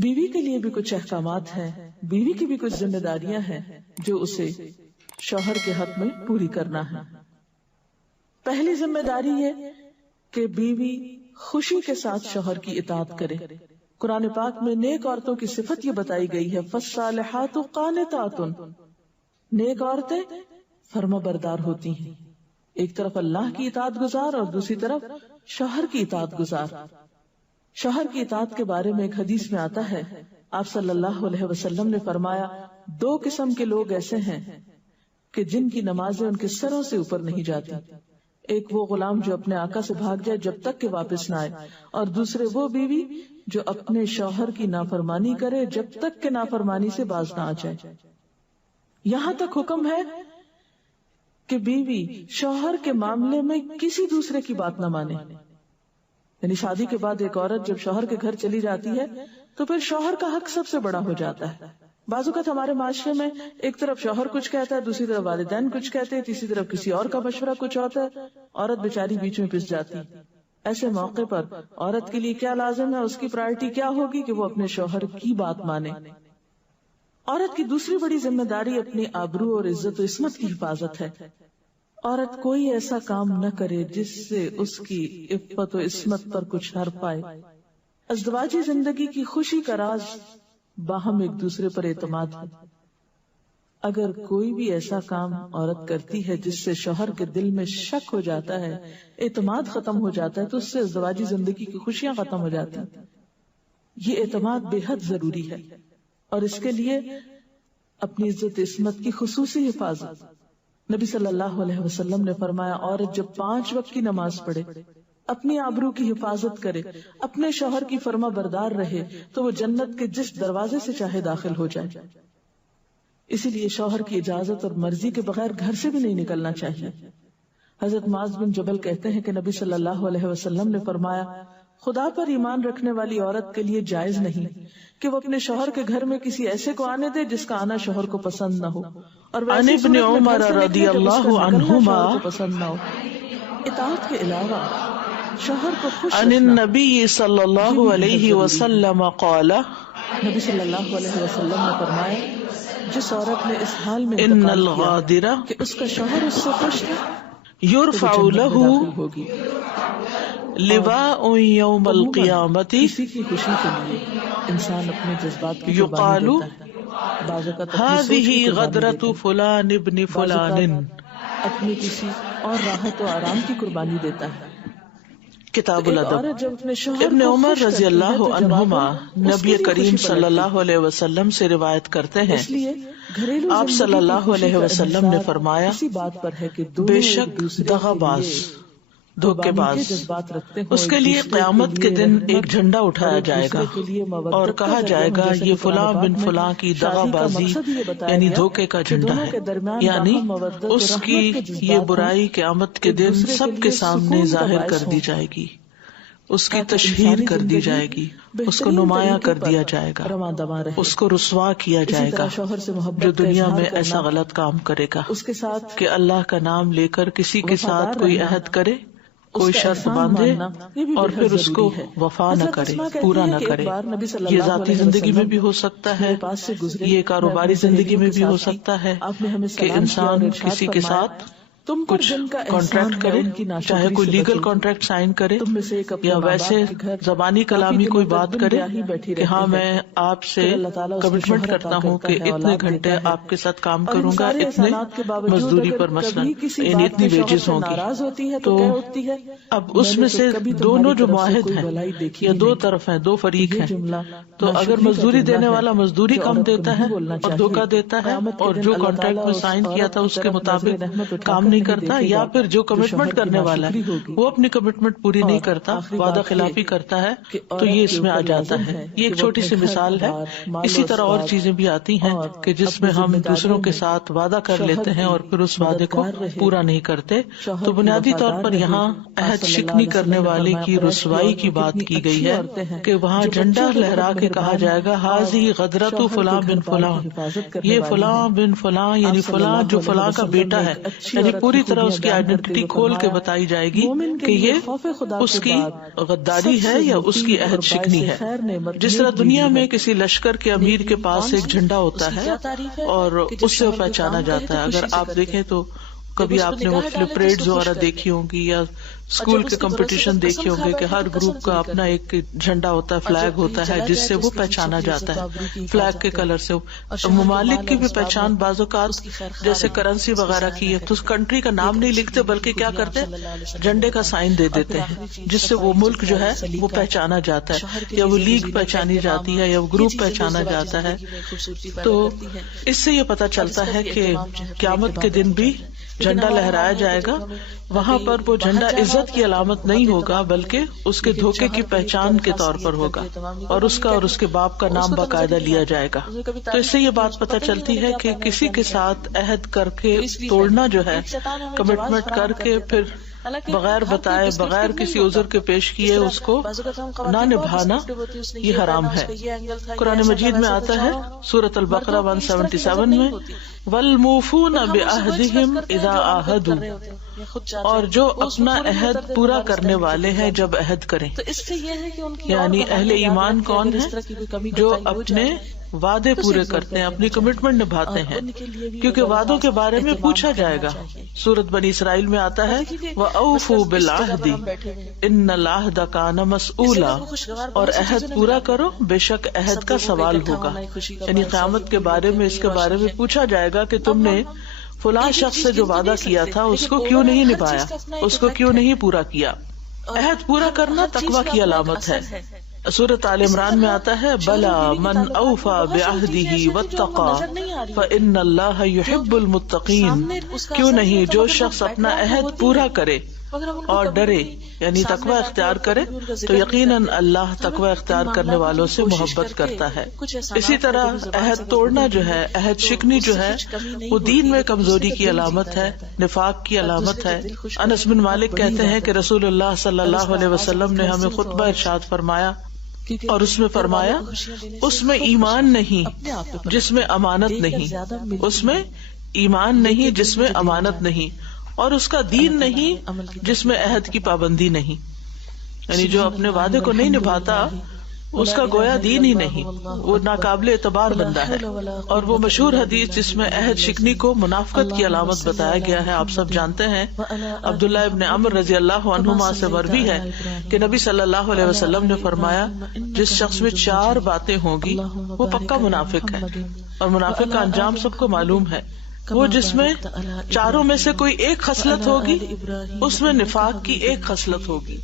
بیوی کے لیے بھی کچھ احکامات ہیں، بیوی کی بھی کچھ ذمہ داریاں ہیں جو اسے شوہر کے حق میں پوری کرنا ہے۔ پہلی ذمہ داری یہ کہ بیوی خوشی کے ساتھ شوہر کی اطاعت کرے۔ قرآن پاک میں نیک عورتوں کی صفت یہ بتائی گئی ہے، فالصالحات قانتات، نیک عورتیں فرما بردار ہوتی ہیں، ایک طرف اللہ کی اطاعت گزار اور دوسری طرف شوہر کی اطاعت گزار۔ شوہر کی اطاعت کے بارے میں ایک حدیث میں آتا ہے، آپ صلی اللہ علیہ وسلم نے فرمایا، دو قسم کے لوگ ایسے ہیں کہ جن کی نمازیں ان کے سروں سے اوپر نہیں جاتی، ایک وہ غلام جو اپنے آقا سے بھاگ جائے جب تک کہ واپس نہ آئے، اور دوسرے وہ بیوی جو اپنے شوہر کی نافرمانی کرے جب تک کہ نافرمانی سے باز نہ آ جائے۔ یہاں تک حکم ہے کہ بیوی شوہر کے معاملے میں کسی دوسرے کی بات نہ مانے، یعنی شادی کے بعد ایک عورت جب شوہر کے گھر چلی جاتی ہے تو پھر شوہر کا حق سب سے بڑا ہو جاتا ہے۔ بعض اوقات ہمارے معاشرے میں ایک طرف شوہر کچھ کہتا ہے، دوسری طرف والدین کچھ کہتے ہیں، تیسری طرف کسی اور کا مشورہ کچھ ہوتا ہے، عورت بیچاری بیچ میں پس جاتی۔ ایسے موقع پر عورت کے لیے کیا لازم ہے، اس کی پرائرٹی کیا ہوگی کہ وہ اپنے شوہر کی بات مانے۔ عورت کی دوسری بڑی ذمہ داری اپنی آبرو اور عزت و عصمت کی حفاظت ہے۔ عورت کوئی ایسا کام نہ کرے جس سے اس کی عفت و عصمت پر کچھ حرف آئے۔ ازدواجی زندگی کی خوشی کا راز باہم ایک دوسرے پر اعتماد ہے۔ اگر کوئی بھی ایسا کام عورت کرتی ہے جس سے شوہر کے دل میں شک ہو جاتا ہے، اعتماد ختم ہو جاتا ہے، تو اس سے ازدواجی زندگی کی خوشیاں ختم ہو جاتی ہیں۔ یہ اعتماد بے حد ضروری ہے، اور اس کے لیے اپنی عزت عصمت کی خصوصی حفاظت۔ نبی صلی اللہ علیہ وسلم نے فرمایا، عورت جب 5 وقت کی نماز پڑھے، اپنی آبرو کی حفاظت کرے، اپنے شوہر کی فرما بردار رہے، تو وہ جنت کے جس دروازے سے چاہے داخل ہو جائے۔ اسی لیے شوہر کی اجازت اور مرضی کے بغیر گھر سے بھی نہیں نکلنا چاہیے۔ حضرت معاذ بن جبل کہتے ہیں کہ نبی صلی اللہ علیہ وسلم نے فرمایا، خدا پر ایمان رکھنے والی عورت کے لیے جائز نہیں کہ وہ اپنے شوہر کے گھر میں کسی ایسے کو آنے دے جس کا آنا شوہر کو پسند نہ ہو، اور عن ابن عمر رضی اللہ عنہما پسند نہ ہو۔ اطاعت کے علاوہ شوہر کو خوش عن النبی صلی اللہ علیہ وسلم قال، نبی صلی اللہ علیہ وسلم نے فرمایا، جس عورت نے اس حال میں ان الغادر کہ اس کا شوہر اس سے خوش تھا، یرفع له ہوگی لواء یوم القیامت، کسی کی خوشی کے لیے انسان اپنے جذبات کی یقال قربانی دیتا ہے۔ بعض اوقات اپنی سوچ هذه کی قربانی غدرۃ دیتا ہے، فلان ابن بعض فلان، اوقات اپنی کسی اور راحت و آرام کی قربانی دیتا ہے۔ کتاب تو ایک الادب۔ عورت جب اپنے شوہر ابن کو عمر خوش رضی کرتی ہے اللہ تو عنہما جواباً اس نبی کے لیے کریم خوشی صلی پلٹتی۔ اللہ علیہ وسلم سے روایت کرتے ہیں، اس لیے گھریلو آپ زندگی صلی کی اللہ خوشی علیہ کا وسلم نے انحصار فرمایا، اسی بات پر ہے کہ بے دونوں ایک شک دوسرے دغا کے باز، لیے دھوکے قربانی باز، کے جذبات رکھتے ہوں، اس کے ایک لیے دوسرے قیامت کے لیے دن رحمت ایک جھنڈا اور اٹھایا ایک جائے گا دوسرے کے لیے اور مودت کا کہا ذریعہ جائے ہوں، گا جیسا یہ کہ قرآن فلاں پاک بن میں فلاں کی دغا شادی کا بازی مقصد یہ بتایا یعنی گیا دھوکے کا کہ جھنڈا دونوں ہے، کے درمیان یعنی باہم مودت و اس رحمت کی کے یہ جذبات ہوں، برائی قیامت کے ایک دن دوسرے سب کے کے لیے سامنے سکون کا ظاہر باعث کر دی ہوں، جائے گی، اس کی تاکہ تشہیر انسانی کر دی زندگی جائے گی، اس کو بہترین نمایاں طریقے کر پر دیا جائے گا، رواں دواں رہے۔ اس کو رسوا کیا اسی جائے طرح گا شوہر سے محبت جو کا دنیا اظہار میں کرنا، ایسا غلط کام کرے گا اس کے ساتھ کہ اللہ کا نام لے کر کسی کے ساتھ وفادار کوئی رہنا، عہد کرے، اس کوئی کا شرط احسان باندھے ماننا، یہ بھی اور بے حد پھر اس کو ضروری ہے۔ وفا نہ حضرت کرے، اسماء کہتی پورا ہے نہ کہ ایک کرے۔ بار نبی صلی یہ اللہ ذاتی علیہ زندگی میں وسلم بھی ہو سکتا ہے، میرے پاس سے گزرے، یہ میں کاروباری اپنی زندگی سہیلیوں میں کے بھی ہو ساتھ تھی، سکتا ہے آپ نے ہمیں کہ سلام کیا اور انسان ارشاد کسی کے فرمایا، ساتھ تم پر کچھ جن کا احسان کانٹریکٹ ہے کرے، ان کی چاہے ناشکری کوئی سے لیگل بچو۔ کانٹریکٹ سائن کرے تم میں سے ایک اپنے یا ماں ویسے باپ کے گھر زبانی کافی کلامی دنوں کوئی تک بات بن کرے بیاہی بیٹھی کہ رہتی ہاں ہے، میں آپ سے پھر اللہ تعالیٰ اس کو کمٹمنٹ شوہر کرتا عطا ہوں کرتا کہ ہے، اتنے اولاد گھنٹے دیتا ہے، آپ کے ساتھ کام اور ان کروں گا، سارے اتنے احسانات کے باوجود مزدوری اگر پر مثلاً کبھی کسی یعنی بات اتنی پہ شوہر ویجز سے ہوں گی۔ ناراض ہوتی ہے تو تو کہہ اٹھتی ہے، اب میں اس نے میں تو سے کبھی دونوں تمہاری جو طرف سے معاہد کوئی ہیں بھلائی دیکھی یا ہی دو نہیں۔ طرف ہیں، دو تو فریق یہ ہیں، جملہ تو اگر ناشکری کا مزدوری جملہ دینے ہے والا مزدوری جو کم عورت کو دیتا ہے نہیں بولنا اور چاہیے۔ دھوکہ دیتا ہے قیامت کے اور دن جو اللہ کانٹریکٹ تعالیٰ میں اس سائن کیا عورت تھا کی اس کے طرف نظر مطابق رحمت اٹھا کام کر نہیں نہیں کرتا، دیکھے یا گا پھر جو جو کمٹمنٹ شوہر کی کرنے والا ناشکری ہے ہوگی۔ وہ اپنی کمٹمنٹ پوری نہیں اور کرتا، آخری وعدہ بات خلافی یہ کرتا ہے، کہ تو یہ عورت اس کے میں آ اوپر جاتا لازم ہے۔ ہے یہ کہ ایک وہ چھوٹی اپنے سی گھر مثال ہے، بار، مال و اسی طرح اور اسباب چیزیں بھی آتی ہیں اور کہ جس اپنی میں ہم ذمہ دوسروں داریوں کے میں ساتھ وعدہ کر شوہر لیتے ہیں کی اور پھر اس وعدے کو مددگار رہے، پورا نہیں کرتے۔ شوہر تو کی بنیادی طور وفادار پر رہے۔ یہاں آپ عہد صلی اللہ شکنی علیہ کرنے وسلم نے والے فرمایا کی قریش رسوائی کی عورتیں بات کتنی کی گئی اچھی ہے عورتیں ہیں کہ وہاں جو جھنڈا بچوں پہ بہت لہرا کے کہا مہربان جائے گا، اور حاذی غدرۃ شوہر کے فلاں گھر بن بار فلاں، کی حفاظت کرنے یہ والی فلاں ہیں۔ بن فلاں آپ یعنی صلی فلاں اللہ جو علیہ فلاں کا وسلم بیٹا نے ہے، ایک اچھی یعنی پوری طرح اس کی آئیڈینٹی کھول کے بتائی جائے گی کہ یہ اس کی غداری ہے یا اس کی عہد شکنی ہے. جس طرح دنیا میں کسی لشکر کے امیر کے پاس ایک جھنڈا ہوتا ہے اور اس سے پہچانا جاتا ہے. اگر آپ دیکھیں تو کبھی آپ نے مختلف پریڈز وغیرہ دیکھی ہوں گی یا اسکول کے کمپٹیشن دیکھے ہوں گے کہ ہر گروپ کا اپنا ایک جھنڈا ہوتا ہے, فلیگ ہوتا ہے جس سے وہ پہچانا جاتا ہے فلیگ کے کلر سے. ممالک کی بھی پہچان بعض اوقات جیسے کرنسی وغیرہ کی ہے تو اس کنٹری کا نام نہیں لکھتے بلکہ کیا کرتے ہیں جھنڈے کا سائن دے دیتے ہیں جس سے وہ ملک جو ہے وہ پہچانا جاتا ہے یا وہ لیگ پہچانی جاتی ہے یا وہ گروپ پہچانا جاتا ہے. تو اس سے یہ پتہ چلتا ہے کہ قیامت کے دن بھی جھنڈا لہرایا جائے گا. وہاں پر وہ جھنڈا عزت کی علامت نہیں ہوگا بلکہ اس کے دھوکے کی پہچان کے طور پر ہوگا اور اس کا اور اس کے باپ کا نام باقاعدہ لیا جائے گا. تو اس سے یہ بات پتہ چلتی ہے کہ کسی کے ساتھ عہد کر کے توڑنا جو ہے, کمٹمنٹ کر کے پھر بغیر بتائے بغیر کسی عذر کے پیش کیے اس کو نہ نبھانا یہ حرام ہے. قرآن مجید میں آتا ہے سورۃ البقرہ 177 میں والموفون بعہدہم اذا عاہدوا, اور جو اپنا عہد پورا کرنے والے ہیں جب عہد کریں. یعنی اہل ایمان کون ہے؟ جو اپنے وعدے پورے کرتے ہیں, اپنی کمٹمنٹ نبھاتے ہیں, کیونکہ وعدوں کے بارے میں پوچھا جائے گا. سورۃ بنی اسرائیل میں آتا ہے وَأَوْفُوا بِالْعَهْدِ إِنَّ الْعَهْدَ كَانَ مَسْئُولًا, اور عہد پورا کرو بے شک عہد کا سوال ہوگا. یعنی قیامت کے بارے میں اس کے بارے میں پوچھا جائے گا کہ تم نے فلاں شخص سے جو وعدہ کیا تھا اس کو کیوں نہیں نبھایا, اس کو کیوں نہیں پورا کیا. عہد پورا کرنا تقویٰ کی علامت ہے. سورۃ آل عمران میں آتا ہے بلا من اوفا بعہدہ واتقى فإن اللہ يحب المتقین, کیوں نہیں جو شخص اپنا عہد پورا کرے اور ڈرے یعنی تقوی اختیار کرے تو یقیناً اللہ تقوی اختیار کرنے والوں سے محبت کرتا ہے. اسی طرح عہد توڑنا جو ہے, عہد شکنی جو ہے, وہ دین میں کمزوری کی علامت ہے, نفاق کی علامت ہے. انس بن مالک کہتے ہیں کہ رسول اللہ صلی اللہ علیہ وسلم نے ہمیں خطبہ ارشاد فرمایا اور اس میں فرمایا اس میں ایمان نہیں جس میں امانت نہیں, اس میں ایمان نہیں جس میں امانت نہیں, اور اس کا دین نہیں جس میں عہد کی پابندی نہیں. یعنی جو اپنے وعدے کو نہیں نبھاتا اس کا گویا دین ہی نہیں, وہ ناقابل اعتبار بندہ ہے. اور وہ مشہور حدیث جس میں عہد شکنی کو منافقت کی علامت بتایا گیا ہے آپ سب جانتے ہیں, عبداللہ ابن عمر رضی اللہ عنہما سے مروی ہے کہ نبی صلی اللہ علیہ وسلم نے فرمایا جس شخص میں 4 باتیں ہوں گی وہ پکا منافق ہے. اور منافق کا انجام سب کو معلوم ہے. وہ جس میں 4 میں سے کوئی ایک خصلت ہوگی اس میں نفاق کی ایک خصلت ہوگی.